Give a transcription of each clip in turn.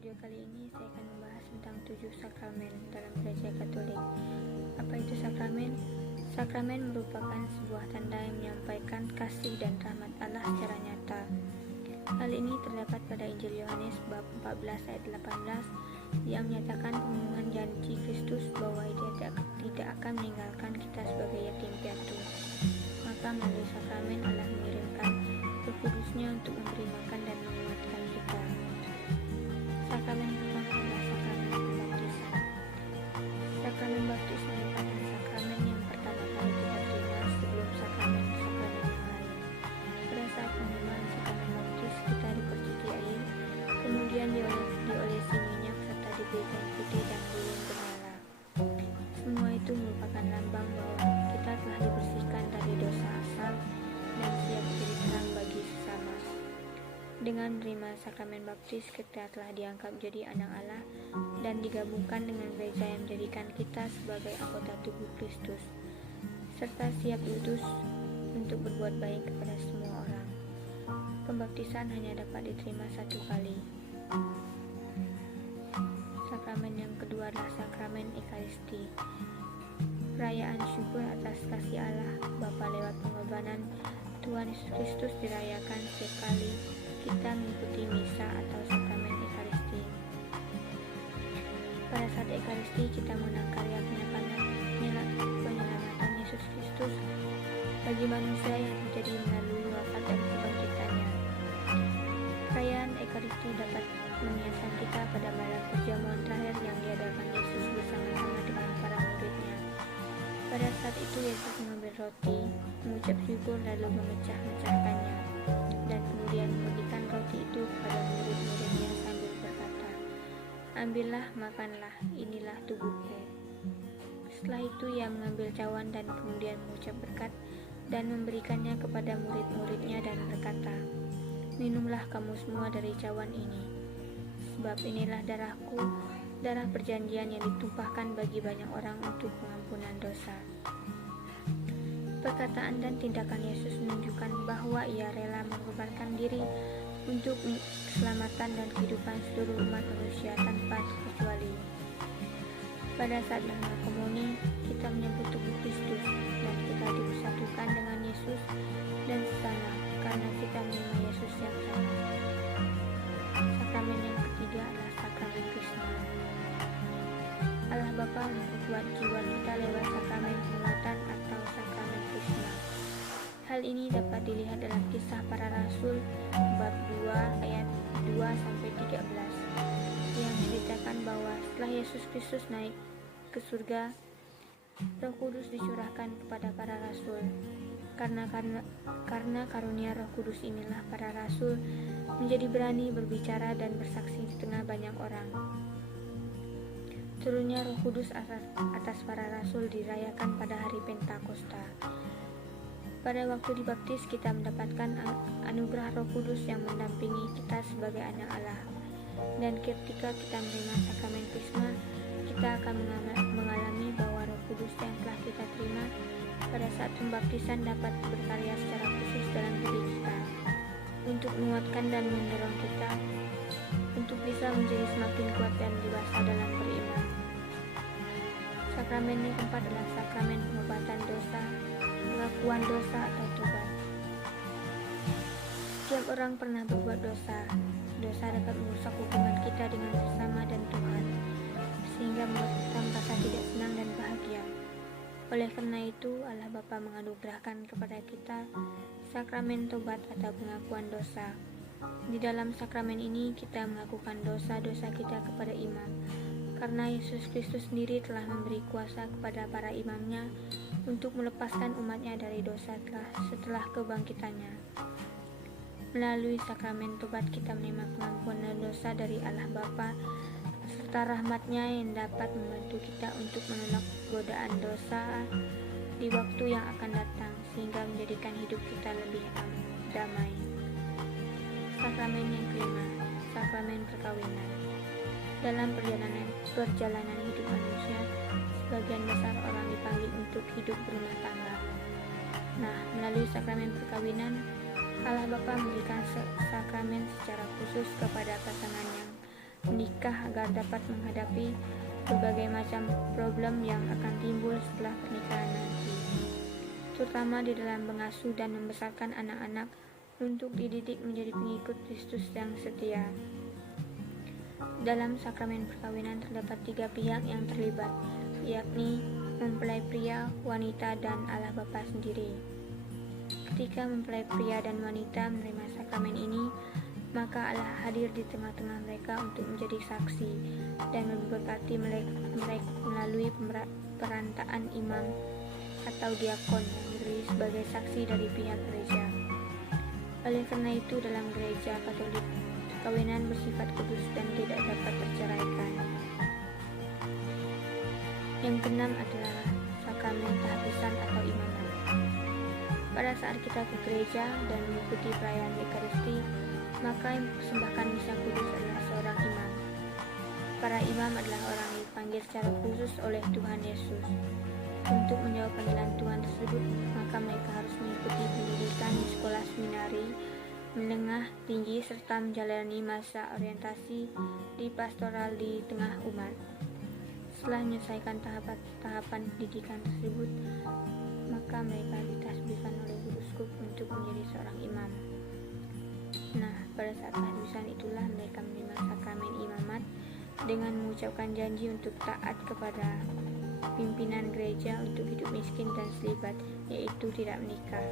video kali ini saya akan membahas tentang 7 sakramen dalam Gereja Katolik. Apa itu sakramen? Sakramen merupakan sebuah tanda yang menyampaikan kasih dan rahmat Allah secara nyata. Hal ini terdapat pada Injil Yohanes bab 14 ayat 18 yang menyatakan pemenuhan janji Kristus bahwa Dia tidak akan meninggalkan kita sebagai yatim piatu. Maka melalui sakramen Allah mengirimkan Roh Kudus-Nya untuk memberi makan dan menguatkan kita. Sakramen pertama adalah sakramen pembaptisan. Sakramen baptis merupakan sakramen yang pertama kali kita terima sebelum sakramen-sakramen yang lain. Pada saat penerimaan sakramen baptis, kita dipercuci air, kemudian diolesi minyak serta diberi kain putih dan lilin bernyala. Semua itu merupakan lambang bahwa kita telah dibersihkan dari dosa asal dan siap menjadi terang bagi sesama. Dengan menerima sakramen baptis, kita telah diangkat menjadi anak Allah dan digabungkan dengan gereja yang menjadikan kita sebagai anggota tubuh Kristus, serta siap diutus untuk berbuat baik kepada semua orang. Pembaptisan hanya dapat diterima satu kali. Sakramen yang kedua adalah sakramen Ekaristi. Perayaan syukur atas kasih Allah Bapa lewat pengorbanan Tuhan Yesus Kristus dirayakan setiap kali kita mengikuti misa atau sakramen Ekaristi. Pada saat Ekaristi kita mengenang karya penyelamatan Yesus Kristus bagi manusia yang terjadi melalui wafat dan kebangkitannya. Perayaan Ekaristi dapat mengingatkan kita pada malam perjamuan terakhir yang diadakan Yesus bersama-sama dengan para muridnya. Pada saat itu Yesus mengambil roti, mengucap syukur lalu memecah-mecahkannya, dan kemudian membagikan roti itu kepada murid-muridnya sambil berkata, "Ambillah, makanlah, inilah tubuhku." Setelah itu ia mengambil cawan dan kemudian mengucap berkat dan memberikannya kepada murid-muridnya dan berkata, "Minumlah kamu semua dari cawan ini, sebab inilah darahku, darah perjanjian yang ditumpahkan bagi banyak orang untuk pengampunan dosa." Perkataan dan tindakan Yesus menunjukkan bahwa ia rela mengorbankan diri untuk keselamatan dan kehidupan seluruh umat manusia tanpa terkecuali. Pada saat menerima komuni, kita menyebut tubuh Kristus dan kita dipersatukan dengan Yesus dan sesama karena kita menerima Yesus yang sama. Sakramen yang ketiga adalah sakramen Krisma. Allah Bapa memperkuat jiwa kita lewat sakramen penguatan atau sakramen Krisma. Hal ini dapat dilihat dalam Kisah Para Rasul bab 2 ayat 2-13 yang menceritakan bahwa setelah Yesus Kristus naik ke surga, Roh Kudus dicurahkan kepada para rasul. Karena karunia Roh Kudus inilah para rasul menjadi berani berbicara dan bersaksi di tengah banyak orang. Turunnya Roh Kudus atas para rasul dirayakan pada hari Pentakosta. Pada waktu dibaptis kita mendapatkan anugerah Roh Kudus yang mendampingi kita sebagai anak Allah. Dan ketika kita menerima sakramen Krisma, kita akan mengalami bahwa Roh Kudus yang telah kita terima pada saat pembaptisan dapat berkarya secara khusus dalam diri kita untuk menguatkan dan mendorong kita untuk bisa menjadi semakin kuat dan dewasa dalam beriman. Sakramen yang keempat adalah sakramen pengobatan dosa, pengakuan dosa atau tobat. Setiap orang pernah berbuat dosa. Dosa dapat merusak hubungan kita dengan sesama dan Tuhan, sehingga membuat kita merasa tidak senang dan bahagia. Oleh karena itu, Allah Bapa menganugerahkan kepada kita sakramen tobat atau pengakuan dosa. Di dalam sakramen ini kita mengakukan dosa-dosa kita kepada imam, karena Yesus Kristus sendiri telah memberi kuasa kepada para imamnya untuk melepaskan umatnya dari dosa setelah kebangkitannya. Melalui sakramen tobat kita menerima pengampunan dosa dari Allah Bapa serta rahmat-Nya yang dapat membantu kita untuk menolak godaan dosa di waktu yang akan datang sehingga menjadikan hidup kita lebih damai. Sakramen yang kelima, sakramen perkawinan. Dalam perjalanan hidup manusia, sebagian besar orang dipanggil untuk hidup berumah tangga. Nah, melalui sakramen perkawinan, Allah Bapa memberikan sakramen secara khusus kepada pasangan yang menikah agar dapat menghadapi berbagai macam problem yang akan timbul setelah pernikahan nanti, terutama di dalam mengasuh dan membesarkan anak-anak untuk dididik menjadi pengikut Kristus yang setia. Dalam sakramen perkawinan terdapat 3 pihak yang terlibat, yakni mempelai pria, wanita, dan Allah Bapa sendiri. Ketika mempelai pria dan wanita menerima sakramen ini, maka Allah hadir di tengah-tengah mereka untuk menjadi saksi dan memberkati mereka melalui perantaraan imam atau diakon yang dipilih sebagai saksi dari pihak gereja. Oleh karena itu, dalam gereja Katolik, perkawinan bersifat kudus dan tidak dapat terceraikan. Yang keenam adalah sakramen tahbisan atau imamat. Pada saat kita ke gereja dan mengikuti perayaan Ekaristi, maka yang mempersembahkan misa kudus adalah seorang imam. Para imam adalah orang yang dipanggil secara khusus oleh Tuhan Yesus. Untuk menjawab panggilan Tuhan tersebut, maka mereka harus mengikuti pendidikan di sekolah seminari, menengah, tinggi, serta menjalani masa orientasi di pastoral di tengah umat. Setelah menyelesaikan tahapan pendidikan tersebut, maka mereka ditasbihkan oleh guru skup untuk menjadi seorang imam. Nah, pada saat tahbisan itulah mereka menerima sakramen imamat dengan mengucapkan janji untuk taat kepada pimpinan gereja untuk hidup miskin dan selibat, yaitu tidak menikah.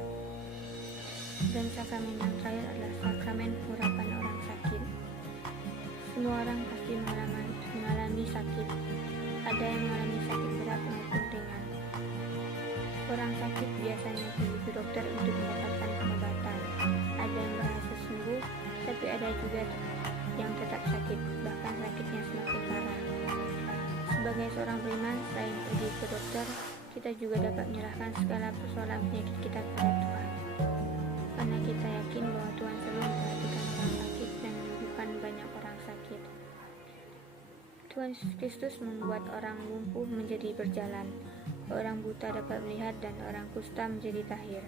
Dan sakramen yang terakhir adalah sakramen pengurapan orang sakit. Semua orang pasti mengalami sakit. Ada yang mengalami sakit berat maupun ringan. Orang sakit biasanya pergi ke dokter untuk mendapatkan pengobatan. Ada yang berhasil sembuh, tapi ada juga yang tetap sakit, bahkan sakitnya semakin parah. Sebagai seorang beriman, selain pergi ke dokter, kita juga dapat menyerahkan segala persoalan penyakit kita kepada Tuhan. Karena kita yakin bahwa Tuhan selalu memperhatikan orang sakit dan menyembuhkan banyak orang sakit. Tuhan Yesus Kristus membuat orang lumpuh menjadi berjalan, orang buta dapat melihat, dan orang kusta menjadi tahir.